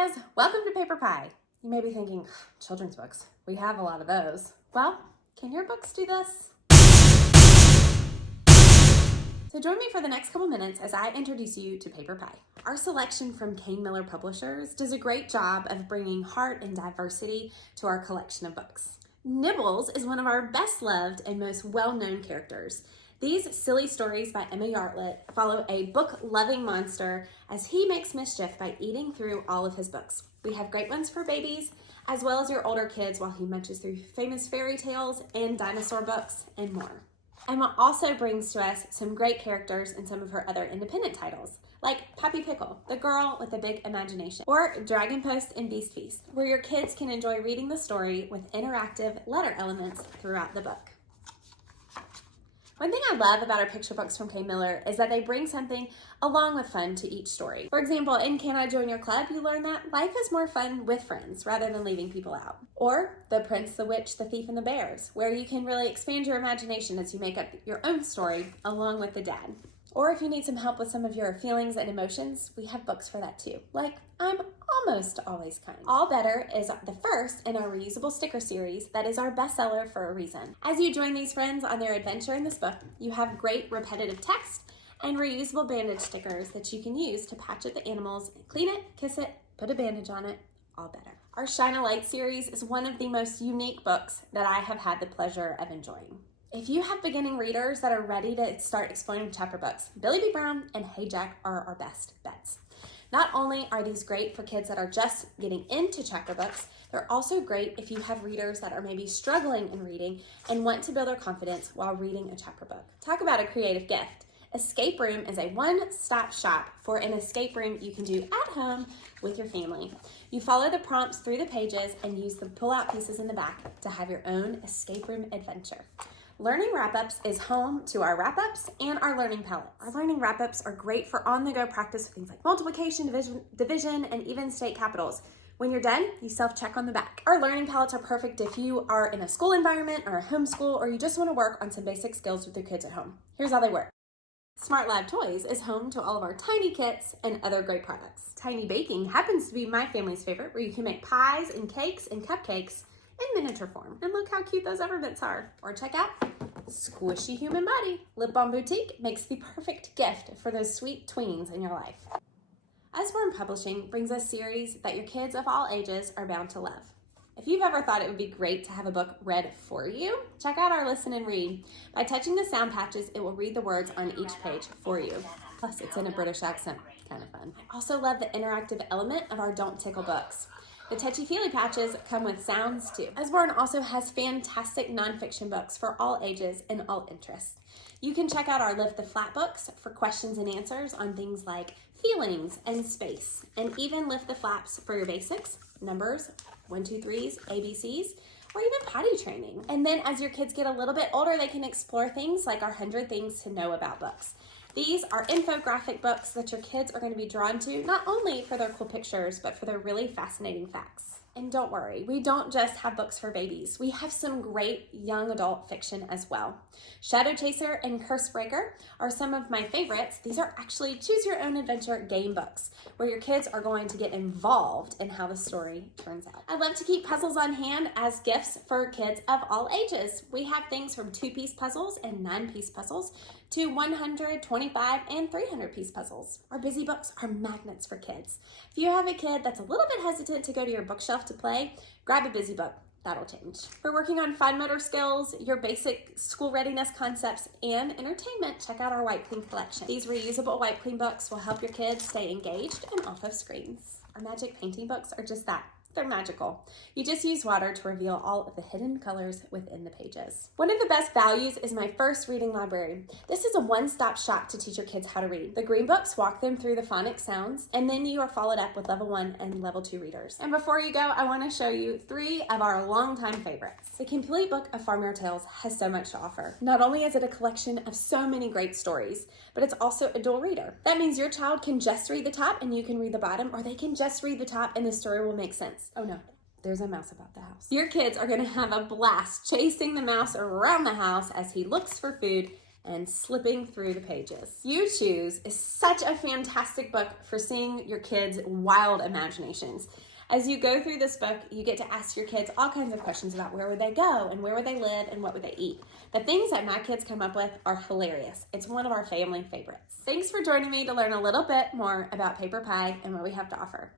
guys, welcome to PaperPie. You may be thinking, children's books, we have a lot of those. Well, can your books do this? So join me for the next couple minutes as I introduce you to PaperPie. Our selection from Kane Miller Publishers does a great job of bringing heart and diversity to our collection of books. Nibbles is one of our best loved and most well-known characters. These silly stories by Emma Yartlett follow a book-loving monster as he makes mischief by eating through all of his books. We have great ones for babies, as well as your older kids while he munches through famous fairy tales and dinosaur books and more. Emma also brings to us some great characters in some of her other independent titles, like Poppy Pickle, the girl with a big imagination, or Dragon Post and Beast Feast, where your kids can enjoy reading the story with interactive letter elements throughout the book. One thing I love about our picture books from Kane Miller is that they bring something along with fun to each story. For example, in Can I Join Your Club, you learn that life is more fun with friends rather than leaving people out. Or The Prince, the Witch, the Thief, and the Bears, where you can really expand your imagination as you make up your own story along with the dad. Or if you need some help with some of your feelings and emotions, we have books for that too, like I'm Almost Always Kind. All Better is the first in our reusable sticker series that is our bestseller for a reason. As you join these friends on their adventure in this book, you have great repetitive text and reusable bandage stickers that you can use to patch up the animals, clean it, kiss it, put a bandage on it, all better. Our Shine a Light series is one of the most unique books that I have had the pleasure of enjoying. If you have beginning readers that are ready to start exploring chapter books, Billy B. Brown and Hey Jack are our best bets. Not only are these great for kids that are just getting into chapter books, they're also great if you have readers that are maybe struggling in reading and want to build their confidence while reading a chapter book. Talk about a creative gift. Escape Room is a one-stop shop for an escape room you can do at home with your family. You follow the prompts through the pages and use the pull-out pieces in the back to have your own escape room adventure. Learning Wrap-Ups is home to our wrap-ups and our learning palettes. Our learning wrap-ups are great for on-the-go practice with things like multiplication, division, and even state capitals. When you're done, you self-check on the back. Our learning palettes are perfect if you are in a school environment or a homeschool, or you just want to work on some basic skills with your kids at home. Here's how they work. SmartLab Toys is home to all of our tiny kits and other great products. Tiny Baking happens to be my family's favorite, where you can make pies and cakes and cupcakes in miniature form. And look how cute those Everbits are. Or check out Squishy Human Body. Lip Balm Boutique makes the perfect gift for those sweet tweens in your life. Usborne Publishing brings a series that your kids of all ages are bound to love. If you've ever thought it would be great to have a book read for you, check out our Listen and Read. By touching the sound patches, it will read the words on each page for you. Plus, it's in a British accent. Kind of fun. I also love the interactive element of our Don't Tickle books. The touchy-feely patches come with sounds too. Usborne also has fantastic nonfiction books for all ages and all interests. You can check out our Lift the Flat books for questions and answers on things like feelings and space, and even Lift the Flaps for your basics, numbers, 1, 2, 3s, ABCs, or even potty training. And then as your kids get a little bit older, they can explore things like our 100 Things to Know About books. These are infographic books that your kids are going to be drawn to, not only for their cool pictures, but for their really fascinating facts. And don't worry, we don't just have books for babies. We have some great young adult fiction as well. Shadow Chaser and Curse Breaker are some of my favorites. These are actually choose your own adventure game books where your kids are going to get involved in how the story turns out. I love to keep puzzles on hand as gifts for kids of all ages. We have things from 2-piece puzzles and 9-piece puzzles to 100, 25, and 300-piece puzzles. Our busy books are magnets for kids. If you have a kid that's a little bit hesitant to go to your bookshelf to play, grab a busy book. That'll change. For working on fine motor skills, your basic school readiness concepts, and entertainment, check out our Wipe Clean collection. These reusable Wipe Clean books will help your kids stay engaged and off of screens. Our magic painting books are just that. They're magical. You just use water to reveal all of the hidden colors within the pages. One of the best values is my first reading library. This is a one-stop shop to teach your kids how to read. The green books walk them through the phonic sounds, and then you are followed up with level 1 and level 2 readers. And before you go, I want to show you 3 of our longtime favorites. The complete book of Farmyard Tales has so much to offer. Not only is it a collection of so many great stories, but it's also a dual reader. That means your child can just read the top and you can read the bottom, or they can just read the top and the story will make sense. Oh no, there's a mouse about the house. Your kids are going to have a blast chasing the mouse around the house as he looks for food and slipping through the pages. You Choose is such a fantastic book for seeing your kids' wild imaginations. As you go through this book, you get to ask your kids all kinds of questions about where would they go and where would they live and what would they eat. The things that my kids come up with are hilarious. It's one of our family favorites. Thanks for joining me to learn a little bit more about PaperPie and what we have to offer.